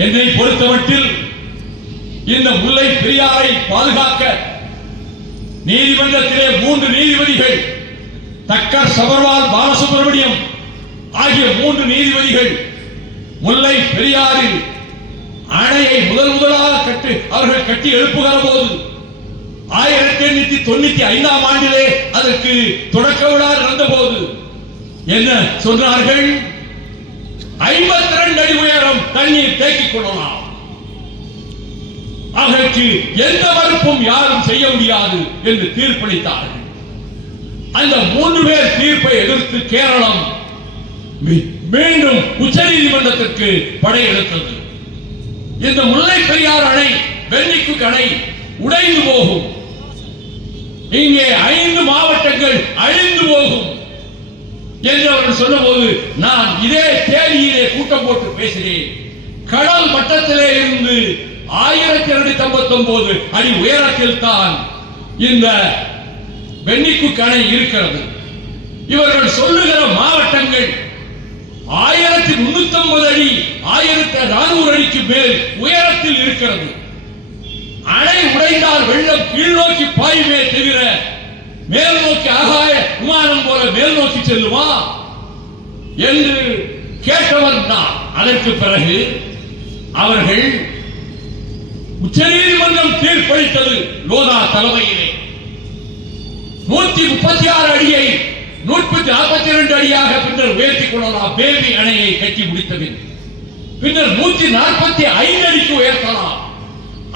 என்னை பொறுத்தமட்டில் இந்த முல்லை பெரியாரை பாதுகாக்க நீதிமன்றத்திலே மூன்று நீதிபதிகள் தக்கர் சபர்வால் பாலசுப்ரமணியம் ஆகிய மூன்று நீதிபதிகள் முல்லை பெரியாரில் அணையை முதல் முதலாக கட்டு அவர்கள் கட்டி எழுப்புகிற போது ஆயிரத்தி எண்ணூத்தி தொண்ணூத்தி ஐந்தாம் ஆண்டிலே அதற்கு தொடக்க விழா நடந்த போது என்ன சொன்னார்கள்? ஐம்பத்தி ரெண்டு அடி உயரம் தண்ணீர் தேக்கிக் கொள்ளலாம். அதற்கு எந்த மறுப்பும் யாரும் செய்ய முடியாது என்று தீர்ப்பளித்தார்கள். அந்த மூன்று பேர் தீர்ப்பை எதிர்த்து கேரளம் மீண்டும் உச்ச நீதிமன்றத்திற்கு படையெடுத்தது. இந்த முல்லை பெரியார் அணை வெள்ளிக்கு அணை உடைந்து போகும். இங்கே ஐந்து மாவட்டங்கள் அழிந்து போகும். என்று அவர்கள் சொன்னபோது நான் இதே தேதியிலே கூட்டம் போட்டு பேசுகிறேன் கடல் மட்டத்திலே இருந்து ஆயிரத்தி இருநூத்தி ஐம்பத்தி ஒன்பது அடி உயரத்தில் தான் இந்த வெண்ணிக்கு கணை இருக்கிறது. இவர்கள் சொல்லுகிற மாவட்டங்கள் ஆயிரத்தி முன்னூத்தி ஐம்பது அடி ஆயிரத்தி நானூறு அடிக்கு மேல் உயரத்தில் இருக்கிறது. அணை உடைந்தால் வெள்ளம் கீழ் நோக்கி பாயுமே தவிர மேல் நோக்கி ஆகாய விமானம் போல மேல் நோக்கி செல்லுமா என்று கேட்டவர் தான் அதற்கு பிறகு அவர்கள் உச்சநீதிமன்றம் தீர்ப்பளித்தது லோதா தலைமையிலே. நூத்தி முப்பத்தி ஆறு அடியை நூற்றி நாற்பத்தி இரண்டு அடியாக பின்னர் உயர்த்தி கொள்ளலாம். பேபி அணையை கட்டி முடித்தது. பின்னர் நூற்றி நாற்பத்தி ஐந்து அடிக்கு உயர்த்தலாம்.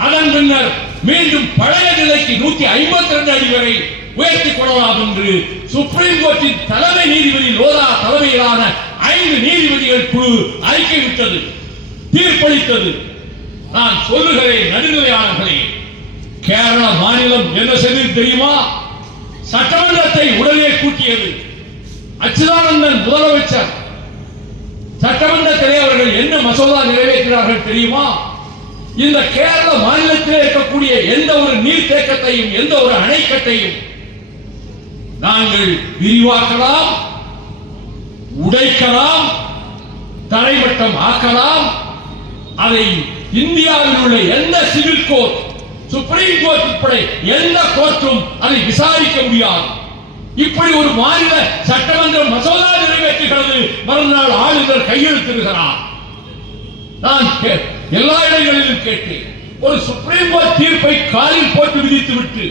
அதன் பின்னர் மீண்டும் பழைய நிலைக்கு நூற்றி ஐம்பத்தி ரெண்டு அடி வரை உயர்த்தி கொள்ளலாம் என்று சுப்ரீம் கோர்ட்டின் தலைமை நீதிபதி லோதா தலைமையிலான ஐந்து நீதிபதிகள் குழு அறிக்கை விட்டது தீர்ப்பளித்தது. நான் சொல்லுகிறேன் நடுநிலையாளர்களே கேரள மாநிலம் என்ன செய்தது தெரியுமா? சட்டமன்றத்தை உடனே கூட்டியது. அச்சுதானந்தன் முதலமைச்சர். சட்டமன்றத்திலே அவர்கள் என்ன மசோதா நிறைவேற்றினார்கள் தெரியுமா? இந்த கேரள மாநிலத்தில் இருக்கக்கூடிய எந்த ஒரு நீர்த்தேக்கத்தையும் எந்த ஒரு அணைக்கட்டையும் நாங்கள் விரிவாக்கலாம் உடைக்கலாம் தரைமட்டம் ஆக்கலாம். அதை இந்தியாவில் உள்ள எந்த சிவில் கோர்ட் சுப்ரீம் கோர்ட் உட்பட எந்த கோர்ட்டும் அதை விசாரிக்க முடியாது. இப்படி ஒரு மாநில சட்டமன்ற மசோதா நிறைவேற்றுகிறது மறுநாள் ஆளுநர் கையெழுத்திடுகிறார். நான் கே- எல்லா இடங்களிலும் கேட்டேன். ஒரு சுப்ரீம் கோர்ட் தீர்ப்பை காலில் போட்டு விதித்து விட்டு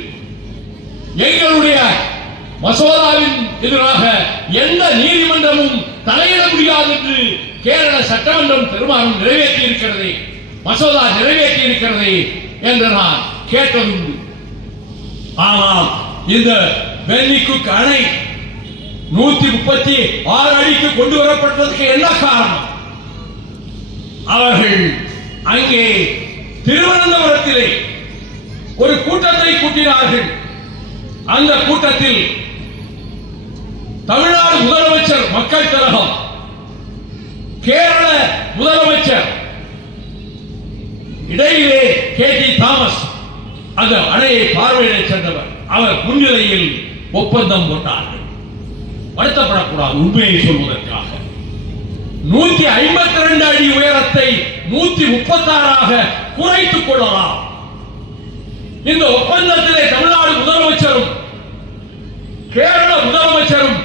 எங்களுடைய மசோதாவின் எதிராக எந்த நீதிமன்றமும் தலையிட முடியாது என்று கேரள சட்டமன்றம் தீர்மானம் நிறைவேற்றி இருக்கிறது மசோதா நிறைவேற்றி இருக்கிறது என்று நான் கேட்டதுண்டு. ஆனால் இந்த வெள்ளிக்கு அணை நூத்தி முப்பத்தி ஆறு அடிக்கு கொண்டு வரப்பட்டதற்கு என்ன காரணம்? அவர்கள் அங்கே திருவனந்தபுரத்திலே ஒரு கூட்டத்தை கூட்டினார்கள். அந்த கூட்டத்தில் தமிழ்நாடு முதலமைச்சர் மக்கள் கழகம் கேரள முதலமைச்சர் இடையிலே கே டி தாமஸ் அந்த அணையை பார்வையிட சென்றவர். அவர் முன்னிலையில் ஒப்பந்தம் போட்டார்கள். வருத்தப்படக்கூடாது. உண்மையை சொல்வதற்காக. நூத்தி ஐம்பத்தி ரெண்டு அடி உயரத்தை நூத்தி முப்பத்தாறாக குறைத்துக் கொள்ளலாம். இந்த ஒப்பந்தத்திலே தமிழ்நாடு முதலமைச்சரும் கேரள முதலமைச்சரும்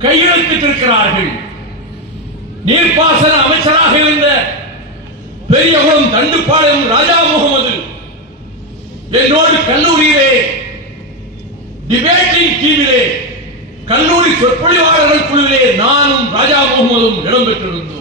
கையெழுத்திட்டிருக்கிறார்கள். நீர்ப்பாசன அமைச்சராக இருந்த பெரியகுளம் தண்டுப்பாளையம் ராஜா முகமது என்னோடு கல்லூரியிலே டிபேட்டிங் டீமிலே கல்லூரி சொற்பொழிவாளர்கள் குழுவிலே நானும் ராஜா முகமதும் இடம்பெற்றிருந்தோம்.